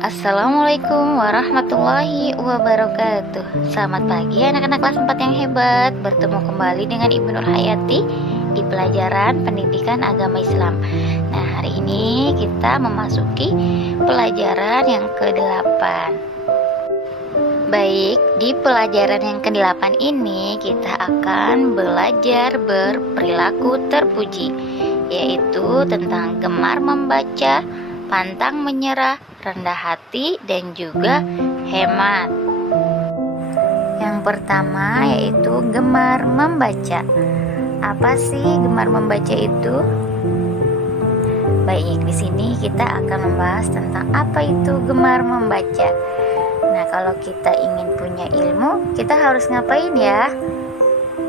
Assalamualaikum warahmatullahi wabarakatuh. Selamat pagi anak-anak kelas 4 yang hebat. Bertemu kembali dengan Ibu Nur Hayati di pelajaran pendidikan agama Islam. Nah, hari ini kita memasuki pelajaran yang ke-8. Baik, di pelajaran yang ke-8 ini kita akan belajar berperilaku terpuji, yaitu tentang gemar membaca, pantang menyerah, rendah hati, dan juga hemat. Yang pertama yaitu gemar membaca. Apa sih gemar membaca itu? Baik, di sini kita akan membahas tentang apa itu gemar membaca. Nah, kalau kita ingin punya ilmu, kita harus ngapain ya?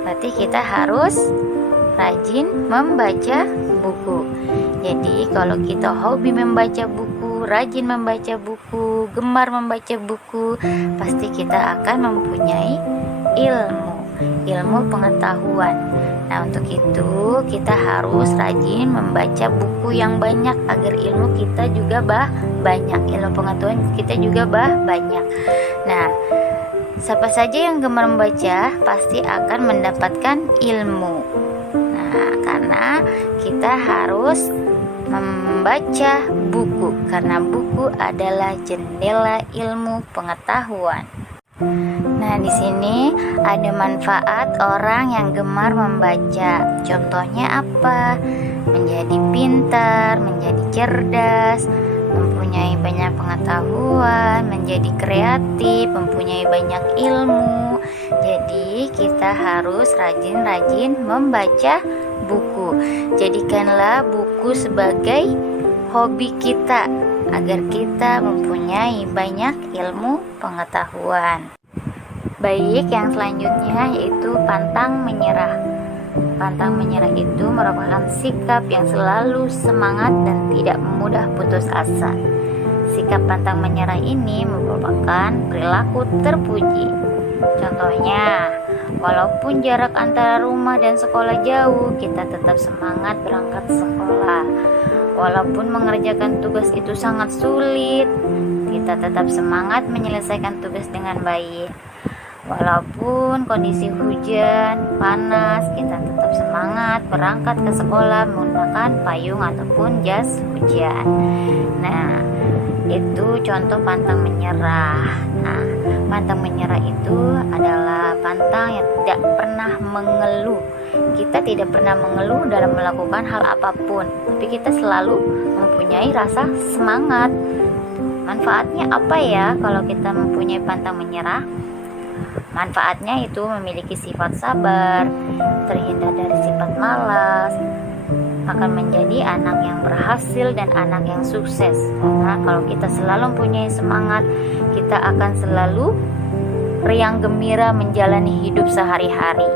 Berarti kita harus rajin membaca buku. Jadi kalau kita hobi membaca buku, rajin membaca buku, gemar membaca buku, pasti kita akan mempunyai ilmu pengetahuan. Nah, untuk itu kita harus rajin membaca buku yang banyak agar ilmu kita juga banyak, ilmu pengetahuan kita juga banyak. Nah, siapa saja yang gemar membaca pasti akan mendapatkan ilmu. Nah, karena kita harus membaca buku, karena buku adalah jendela ilmu pengetahuan. Nah, di sini ada manfaat orang yang gemar membaca. Contohnya apa? Menjadi pintar, menjadi cerdas, mempunyai banyak pengetahuan, menjadi kreatif, mempunyai banyak ilmu. Jadi kita harus rajin-rajin membaca buku. Jadikanlah buku sebagai hobi kita agar kita mempunyai banyak ilmu pengetahuan. Baik, yang selanjutnya yaitu pantang menyerah. Pantang menyerah itu merupakan sikap yang selalu semangat dan tidak mudah putus asa. Sikap pantang menyerah ini merupakan perilaku terpuji. Contohnya, walaupun jarak antara rumah dan sekolah jauh, kita tetap semangat berangkat sekolah. Walaupun mengerjakan tugas itu sangat sulit, kita tetap semangat menyelesaikan tugas dengan baik. Walaupun kondisi hujan, panas, kita tetap semangat berangkat ke sekolah menggunakan payung ataupun jas hujan. Nah, itu contoh pantang menyerah. Nah, pantang menyerah itu adalah pantang yang tidak pernah mengeluh. Kita tidak pernah mengeluh dalam melakukan hal apapun, tapi kita selalu mempunyai rasa semangat. Manfaatnya apa ya kalau kita mempunyai pantang menyerah? Manfaatnya itu memiliki sifat sabar, terhindar dari sifat malas, akan menjadi anak yang berhasil dan anak yang sukses. Karena kalau kita selalu mempunyai semangat, kita akan selalu riang gembira menjalani hidup sehari-hari.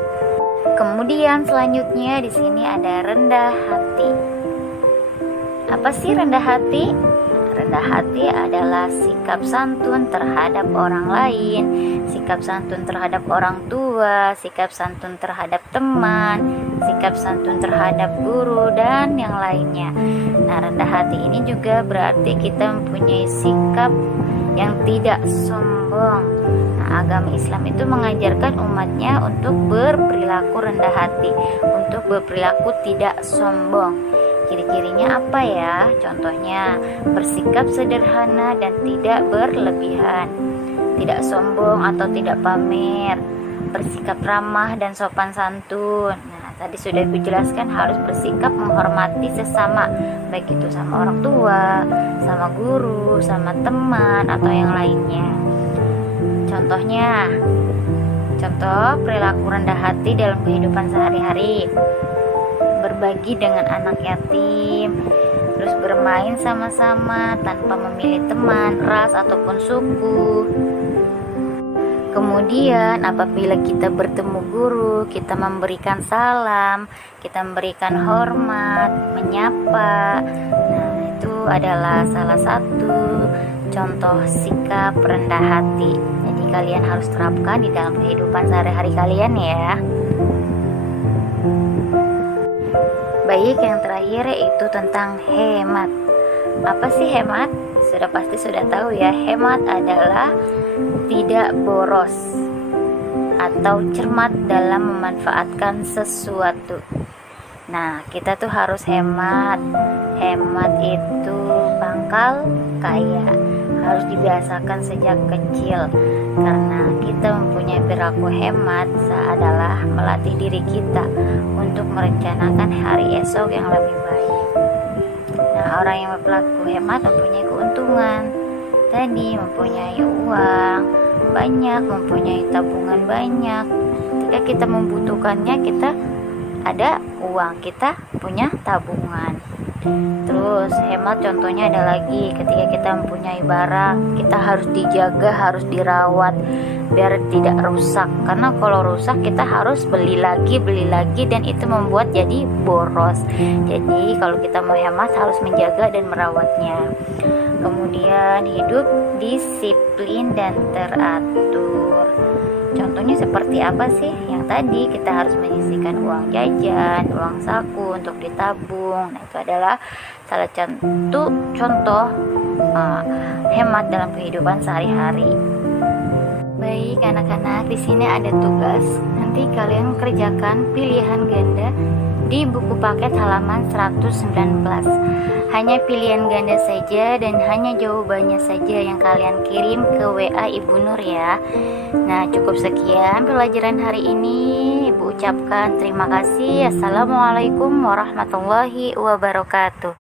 Kemudian selanjutnya di sini ada rendah hati. Apa sih rendah hati? Rendah hati adalah sikap santun terhadap orang lain, sikap santun terhadap orang tua, sikap santun terhadap teman, sikap santun terhadap guru, dan yang lainnya. Nah, rendah hati ini juga berarti kita mempunyai sikap yang tidak sombong. Nah, agama Islam itu mengajarkan umatnya untuk berperilaku rendah hati, untuk berperilaku tidak sombong. Ciri-cirinya apa ya? Contohnya, bersikap sederhana dan tidak berlebihan, tidak sombong atau tidak pamer, bersikap ramah dan sopan santun. Nah, tadi sudah dijelaskan harus bersikap menghormati sesama, baik itu sama orang tua, sama guru, sama teman, atau yang lainnya. Contohnya, contoh perilaku rendah hati dalam kehidupan sehari-hari: berbagi dengan anak yatim, terus bermain sama-sama tanpa memilih teman, ras ataupun suku. Kemudian apabila kita bertemu guru, kita memberikan salam, kita memberikan hormat, menyapa. Nah, itu adalah salah satu contoh sikap rendah hati. Jadi kalian harus terapkan di dalam kehidupan sehari-hari kalian ya. Baik, yang terakhir yaitu tentang hemat. Apa sih hemat? Sudah pasti sudah tahu ya, hemat adalah tidak boros atau cermat dalam memanfaatkan sesuatu. Nah, kita tuh harus hemat. Hemat itu pangkal kaya. Harus dibiasakan sejak kecil. Karena kita mempunyai perilaku hemat adalah melatih diri kita untuk merencanakan hari esok yang lebih baik. Nah, orang yang berperilaku hemat mempunyai keuntungan. Tadi mempunyai uang banyak, mempunyai tabungan banyak. Ketika kita membutuhkannya, kita ada uang, kita punya tabungan. Terus hemat contohnya ada lagi, ketika kita mempunyai barang, kita harus dijaga, harus dirawat biar tidak rusak. Karena kalau rusak kita harus beli lagi dan itu membuat jadi boros. Jadi kalau kita mau hemat harus menjaga dan merawatnya. Kemudian hidup disiplin dan teratur. Contohnya seperti apa sih? Yang tadi kita harus menyisihkan uang jajan, uang saku untuk ditabung. Nah, itu adalah salah satu contoh hemat dalam kehidupan sehari-hari. Baik anak-anak, di sini ada tugas. Nanti kalian kerjakan pilihan ganda di buku paket halaman 119. Hanya pilihan ganda saja dan hanya jawabannya saja yang kalian kirim ke WA Ibu Nur ya. Nah, cukup sekian pelajaran hari ini. Ibu ucapkan terima kasih. Assalamualaikum warahmatullahi wabarakatuh.